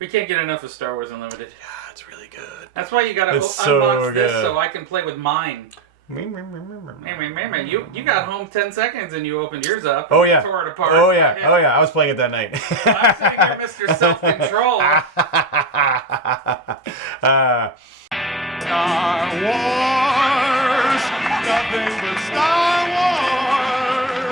We can't get enough of Star Wars Unlimited. Yeah, it's really good. That's why you gotta unbox this so I can play with mine. You got home 10 seconds and you opened yours up. Oh yeah. Tore it apart. Oh yeah. Oh yeah. I was playing it that night. I'm sitting here, Mr. Self-Control. Star Wars, nothing but Star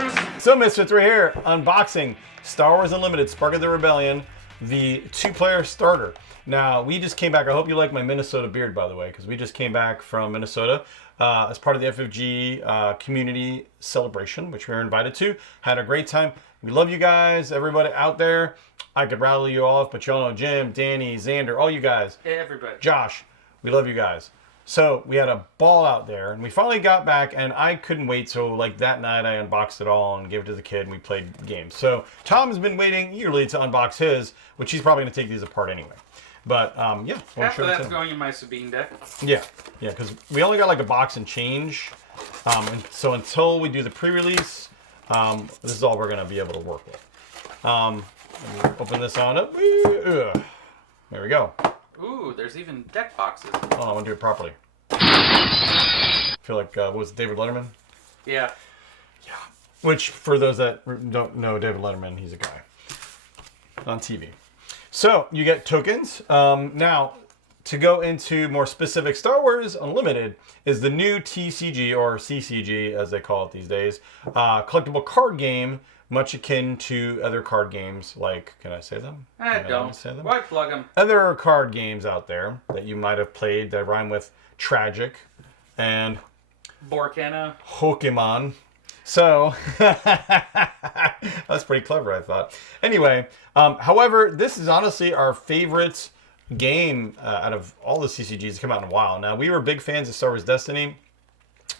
Wars. So Misfits, we're here unboxing Star Wars Unlimited Spark of the Rebellion, the 2-player starter. Now, we just came back. I hope you like my Minnesota beard, by the way, because we just came back from Minnesota as part of the FFG community celebration, which we were invited to. Had a great time. We love you guys, everybody out there. I could rattle you off, but y'all know Jim, Danny, Xander, all you guys. Hey, everybody. Josh, we love you guys. So we had a ball out there, and we finally got back, and I couldn't wait. So like that night, I unboxed it all and gave it to the kid, and we played games. So Tom has been waiting eagerly to unbox his, which he's probably going to take these apart anyway. But yeah, half of that's going in my Sabine deck. Yeah, because we only got like a box and change. And so until we do the pre-release, this is all we're going to be able to work with. Let me open this on up. There we go. Ooh, there's even deck boxes. Oh, I want to do it properly. I feel like, what was it, David Letterman? Yeah. Yeah. Which, for those that don't know David Letterman, he's a guy on TV. So, you get tokens. Now, to go into more specific, Star Wars Unlimited is the new TCG, or CCG as they call it these days, collectible card game, much akin to other card games like, can I say them? Don't. Say them? Why plug them? Other card games out there that you might have played that rhyme with tragic and Borkana. Pokemon. So, that's pretty clever, I thought. Anyway, however, this is honestly our favorite game out of all the CCGs that come out in a while. Now, we were big fans of Star Wars Destiny,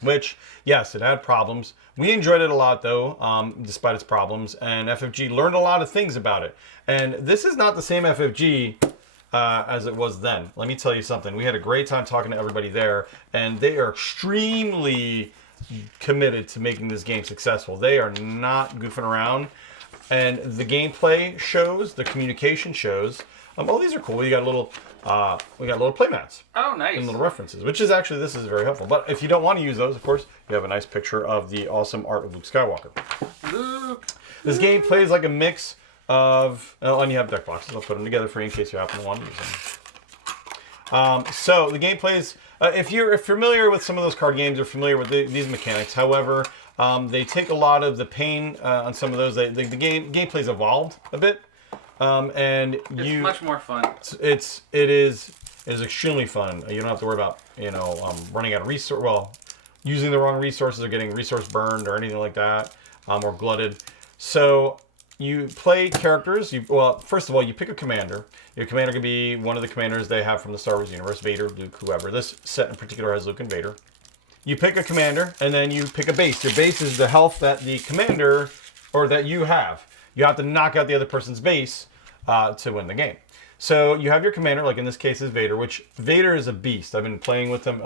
which, yes, it had problems. We enjoyed it a lot, though, despite its problems, and FFG learned a lot of things about it. And this is not the same FFG as it was then. Let me tell you something. We had a great time talking to everybody there, and they are extremely committed to making this game successful. They are not goofing around, and the gameplay shows, the communication shows. Oh, these are cool. We got little playmats. Oh, nice. And little references, which is actually, this is very helpful. But if you don't want to use those, of course, you have a nice picture of the awesome art of Luke Skywalker. Luke. This game plays like a mix of, and you have deck boxes. I'll put them together for you in case you happen to want to use them. So the game plays, if you're familiar with some of those card games, you're familiar with these mechanics. However, they take a lot of the pain on some of those. The gameplay's evolved a bit. And it's much more fun. It is extremely fun. You don't have to worry about running out of resource. Well, using the wrong resources or getting resource burned or anything like that, or glutted. So you play characters. First of all, you pick a commander. Your commander can be one of the commanders they have from the Star Wars universe: Vader, Luke, whoever. This set in particular has Luke and Vader. You pick a commander, and then you pick a base. Your base is the health that the commander or that you have. You have to knock out the other person's base to win the game. So you have your commander, like in this case is Vader, which Vader is a beast. I've been playing with him.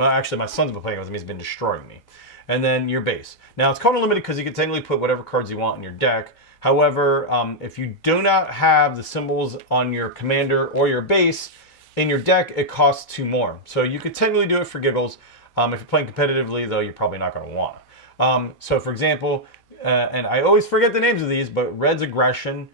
Actually, my son's been playing with him. He's been destroying me. And then your base. Now, it's called Unlimited because you can technically put whatever cards you want in your deck. However, if you do not have the symbols on your commander or your base in your deck, it costs 2 more. So you could technically do it for giggles. If you're playing competitively, though, you're probably not going to want to. So, for example, and I always forget the names of these, but Red's aggression,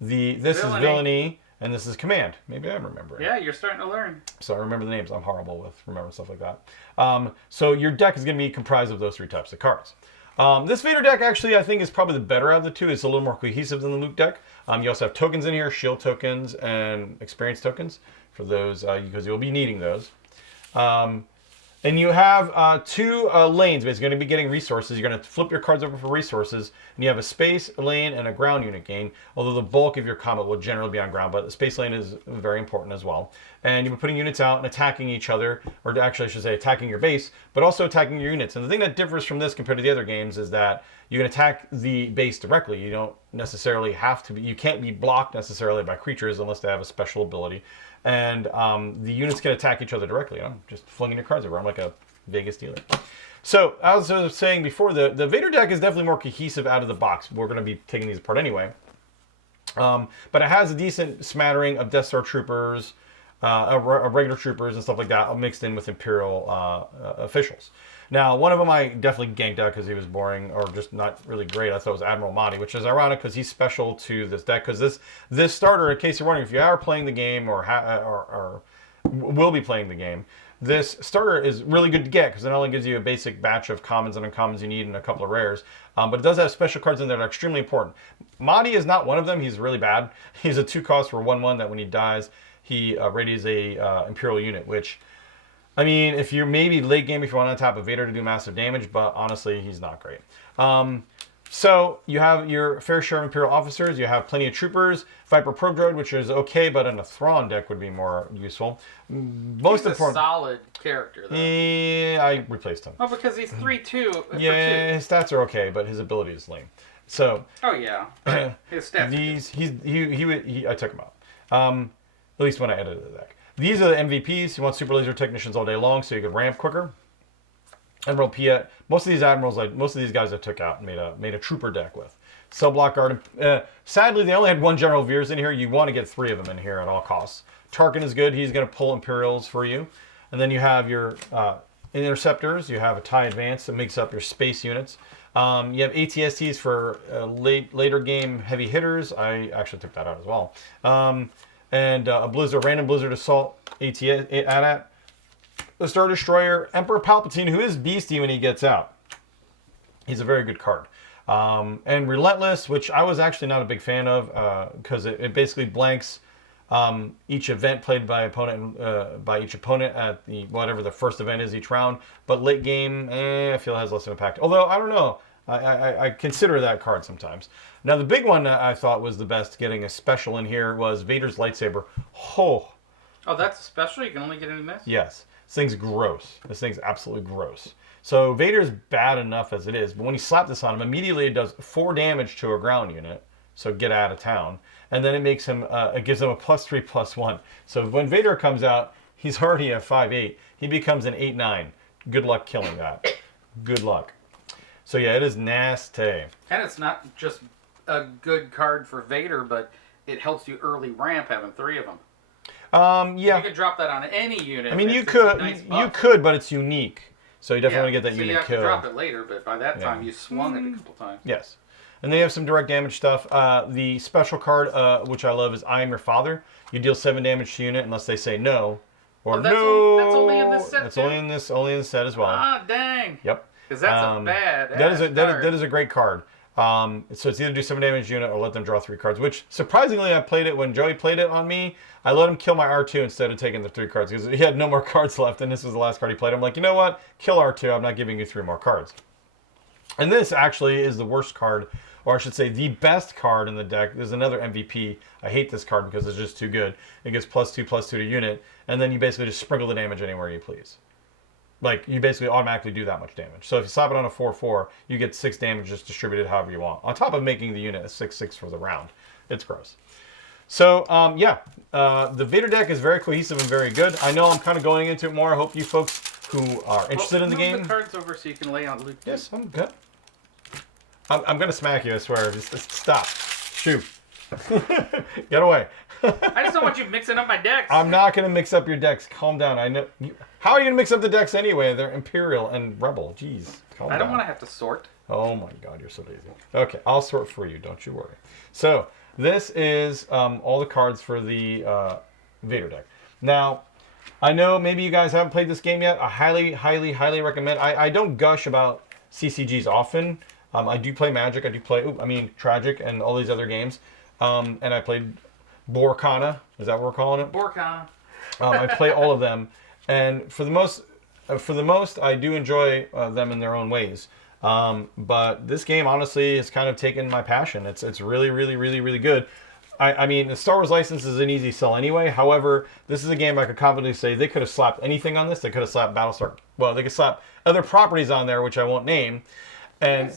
this is villainy, and this is command. Maybe I remember it. Yeah, you're starting to learn. So I remember the names. I'm horrible with remembering stuff like that. So your deck is going to be comprised of those 3 types of cards. This Vader deck actually, I think, is probably the better out of the 2. It's a little more cohesive than the Luke deck. You also have tokens in here, shield tokens and experience tokens for those, because you'll be needing those. And you have 2 lanes. Basically, you're going to be getting resources. You're going to flip your cards over for resources. And you have a space lane and a ground unit gain. Although the bulk of your combat will generally be on ground. But the space lane is very important as well. And you'll be putting units out and attacking each other. Or actually, I should say attacking your base. But also attacking your units. And the thing that differs from this compared to the other games is that you can attack the base directly. You don't necessarily have to be. You can't be blocked necessarily by creatures unless they have a special ability. And the units can attack each other directly. Just flinging your cards over. I'm like a Vegas dealer. So, as I was saying before, the Vader deck is definitely more cohesive out of the box. We're going to be taking these apart anyway. But it has a decent smattering of Death Star troopers, of regular troopers and stuff like that, mixed in with Imperial officials. Now, one of them I definitely ganked out because he was boring or just not really great. I thought it was Admiral Mahdi, which is ironic because he's special to this deck. Because this starter, in case you're wondering, if you are playing the game or will be playing the game, this starter is really good to get because it not only gives you a basic batch of commons and uncommons you need and a couple of rares, but it does have special cards in there that are extremely important. Mahdi is not one of them. He's really bad. He's a 2-cost for 1/1 that when he dies, he radiates a Imperial unit, which, I mean, if you're maybe late game, if you want to tap a Vader to do massive damage, but honestly, he's not great. So you have your fair share of Imperial officers. You have plenty of troopers. Viper Probe Droid, which is okay, but in a Thrawn deck would be more useful. He's a solid character, though. Yeah, I replaced him. Oh, because he's 3/2. Yeah, his stats are okay, but his ability is lame. So. Oh yeah. His stats. I took him out. At least when I edited the deck. These are the MVPs. You want Super Laser Technicians all day long, so you could ramp quicker. Admiral Piet. Most of these admirals, most of these guys I took out and made a trooper deck with. Cell Block Guard. Sadly, they only had 1 General Veers in here. You want to get 3 of them in here at all costs. Tarkin is good. He's going to pull Imperials for you. And then you have your Interceptors. You have a TIE Advance that makes up your space units. You have ATSTs for later game heavy hitters. I actually took that out as well. And a Random Blizzard Assault AT-AT. The Star Destroyer, Emperor Palpatine, who is beastie when he gets out. He's a very good card. And Relentless, which I was actually not a big fan of because it basically blanks each event played by each opponent at whatever the first event is each round. But late game, I feel it has less of an impact. Although, I don't know. I consider that card sometimes. Now, the big one that I thought was the best, getting a special in here, was Vader's Lightsaber. Oh, that's a special? You can only get it in this? Yes. This thing's gross. This thing's absolutely gross. So Vader's bad enough as it is, but when you slap this on him, immediately it does 4 damage to a ground unit. So get out of town. And then it makes him, it gives him a +3/+1. So when Vader comes out, he's already a 5/8. He becomes an 8/9. Good luck killing that. Good luck. So yeah, it is nasty. And it's not just a good card for Vader, but it helps you early ramp having 3 of them. Yeah. You could drop that on any unit. I mean, you could, but it's unique. So you definitely get that unit you have kill. to drop it later, but by that time you swung it a couple times. Yes. And they have some direct damage stuff. The special card, which I love, is I Am Your Father. You deal 7 damage to unit unless they say no. Or that's no. That's only in this set. That's only in this set as well. Ah, dang. Yep. Because that's a bad. That is a great card. So it's either do 7 damage unit or let them draw 3 cards, which surprisingly I played it when Joey played it on me. I let him kill my R2 instead of taking the 3 cards because he had no more cards left and this was the last card he played. I'm like, you know what? Kill R2. I'm not giving you 3 more cards. And this actually is the worst card, or I should say the best card in the deck. There's another MVP. I hate this card because it's just too good. It gets +2/+2 to unit, and then you basically just sprinkle the damage anywhere you please. Like, you basically automatically do that much damage. So if you slap it on a 4/4, you get 6 damage just distributed however you want. On top of making the unit a 6/6 for the round. It's gross. So, the Vader deck is very cohesive and very good. I know I'm kind of going into it more. I hope you folks who are interested in the game. Move the cards over so you can lay on Luke. Yes, I'm good. I'm going to smack you, I swear. Just stop. Shoo. Get away. I just don't want you mixing up my decks. I'm not going to mix up your decks. Calm down. I know. How are you going to mix up the decks anyway? They're Imperial and Rebel. Jeez. Calm down. I don't want to have to sort. Oh my God, you're so lazy. Okay, I'll sort for you. Don't you worry. So this is all the cards for the Vader deck. Now, I know maybe you guys haven't played this game yet. I highly, highly, highly recommend. I don't gush about CCGs often. I do play Magic. I do play, Tragic and all these other games. And I played Borkana. Is that what we're calling it? Borkana. I play all of them, and for the most, I do enjoy them in their own ways. But this game, honestly, has kind of taken my passion. It's really, really, really, really good. I mean, the Star Wars license is an easy sell anyway. However, this is a game I could confidently say they could have slapped anything on this. They could have slapped Battlestar. Well, they could slap other properties on there, which I won't name. And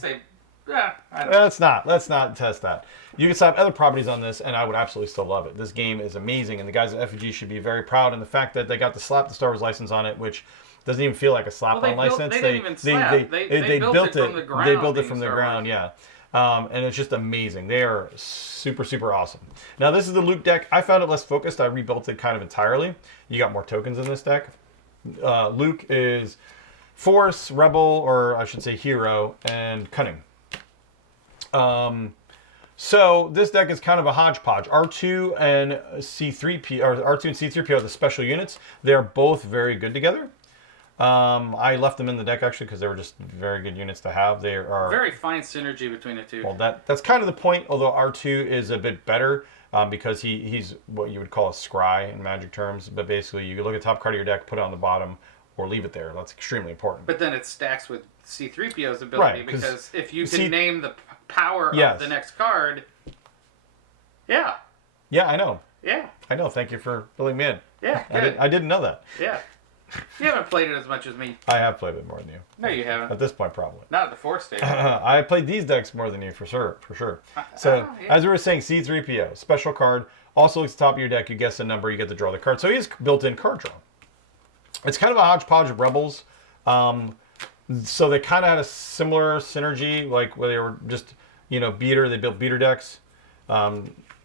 let's not test that. You can slap other properties on this, and I would absolutely still love it. This game is amazing, and the guys at FEG should be very proud. And the fact that they got to slap the Star Wars license on it, which doesn't even feel like a slap-on license. They didn't even slap. They built it from the ground. They built it from the ground, yeah. And it's just amazing. They are super, super awesome. Now, this is the Luke deck. I found it less focused. I rebuilt it kind of entirely. You got more tokens in this deck. Luke is Force, Rebel, or I should say Hero, and Cunning. So this deck is kind of a hodgepodge. R2 and C3P, or R2 and C3P are the special units. They're both very good together. I left them in the deck actually because they were just very good units to have. They are very fine synergy between the two. Well, that's kind of the point. Although R2 is a bit better because he's what you would call a scry in Magic terms. But basically, you look at the top card of your deck, put it on the bottom, or leave it there. That's extremely important. But then it stacks with C3PO's ability, Right, because if you can name the power of the next card, yeah, I know. Yeah, I know. Thank you for filling me in. Yeah, I didn't know that. Yeah. You haven't played it as much as me. I have played it more than you. No, you haven't. At this point, probably. Not at the 4th stage. I played these decks more than you, for sure. So, as we were saying, C3PO, special card. Also looks at the top of your deck. You guess a number, you get to draw the card. So he has built-in card draw. It's kind of a hodgepodge of Rebels. So they kind of had a similar synergy, like where they were just, beater. They built beater decks.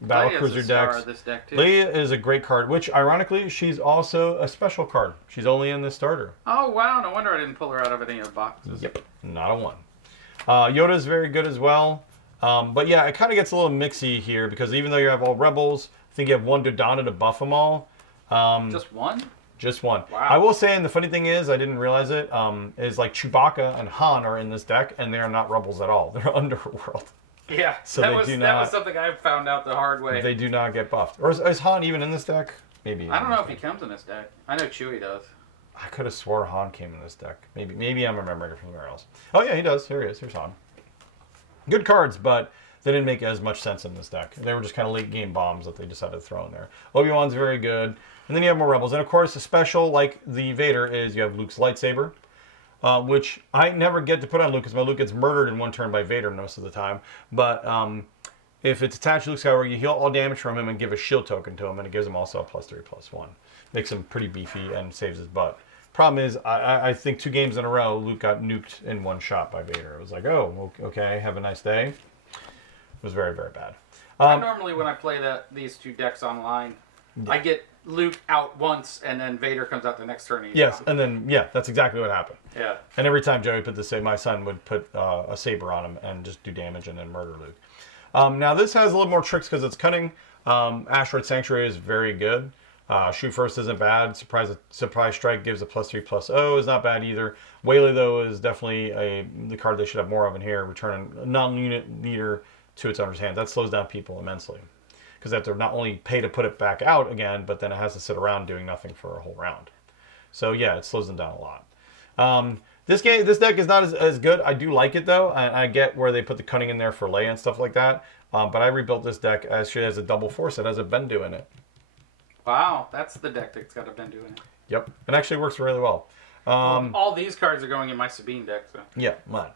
Battle cruiser decks. This deck too. Leia is a great card, which ironically, she's also a special card. She's only in the starter. Oh wow! No wonder I didn't pull her out of any of the boxes. Yep, not a 1. Yoda is very good as well. But yeah, it kind of gets a little mixy here because even though you have all Rebels, I think you have 1 Dodonna to buff them all. Just 1? Just 1. Wow. I will say, and the funny thing is, I didn't realize it, is like Chewbacca and Han are in this deck, and they are not Rebels at all. They're Underworld. Yeah, so that was something I found out the hard way. They do not get buffed. Or is Han even in this deck? Maybe. I don't know if he comes in this deck. I know Chewie does. I could have swore Han came in this deck. Maybe I'm remembering it from somewhere else. Oh yeah, he does. Here he is. Here's Han. Good cards, but they didn't make as much sense in this deck. They were just kind of late game bombs that they decided to throw in there. Obi-Wan's very good. And then you have more Rebels. And of course, the special, like the Vader, is you have Luke's lightsaber. Which I never get to put on Luke because my Luke gets murdered in 1 turn by Vader most of the time. But if it's attached to Luke Skywalker, you heal all damage from him and give a shield token to him, and it gives him also a +3/+1. Makes him pretty beefy and saves his butt. Problem is, I think 2 games in a row, Luke got nuked in 1 shot by Vader. It was like, oh, okay, have a nice day. It was very, very bad. I normally, when I play these 2 decks online, I get Luke out once, and then Vader comes out the next turn. Yes, and then, that's exactly what happened. Yeah. And every time Joey put my son would put a saber on him and just do damage and then murder Luke. Now, this has a little more tricks because it's cunning. Asteroid Sanctuary is very good. Shoot First isn't bad. Surprise Strike gives a +3/+0 is not bad either. Waylay, though, is definitely the card they should have more of in here. Return a non-unit leader to its owner's hand. That slows down people immensely. Because they have to not only pay to put it back out again, but then it has to sit around doing nothing for a whole round. So yeah, it slows them down a lot. This deck is not as good. I do like it though. I get where they put the cunning in there for Leia and stuff like that. But I rebuilt this deck actually as a double Force. It has a Bendu in it. Wow, that's the deck that's got a Bendu in it. Yep, it actually works really well. All these cards are going in my Sabine deck. So. Yeah, mine.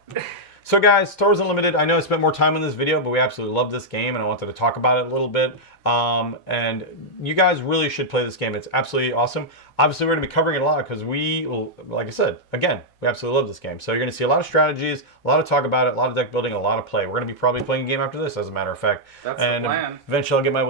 So guys, Star Wars Unlimited, I know I spent more time on this video, but we absolutely love this game, and I wanted to talk about it a little bit. And you guys really should play this game. It's absolutely awesome. Obviously, we're going to be covering it a lot because like I said, again, we absolutely love this game. So you're going to see a lot of strategies, a lot of talk about it, a lot of deck building, a lot of play. We're going to be probably playing a game after this, as a matter of fact. That's the plan. Eventually, I'll get my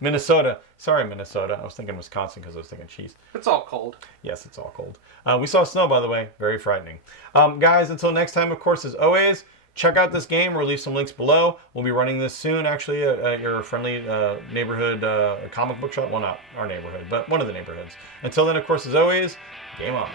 Minnesota. Sorry, Minnesota. I was thinking Wisconsin because I was thinking cheese. It's all cold. Yes, it's all cold. We saw snow, by the way. Very frightening. Guys, until next time, of course, as always, check out this game. We'll leave some links below. We'll be running this soon, actually, at your friendly neighborhood comic book shop. Well, not our neighborhood, but one of the neighborhoods. Until then, of course, as always, game on.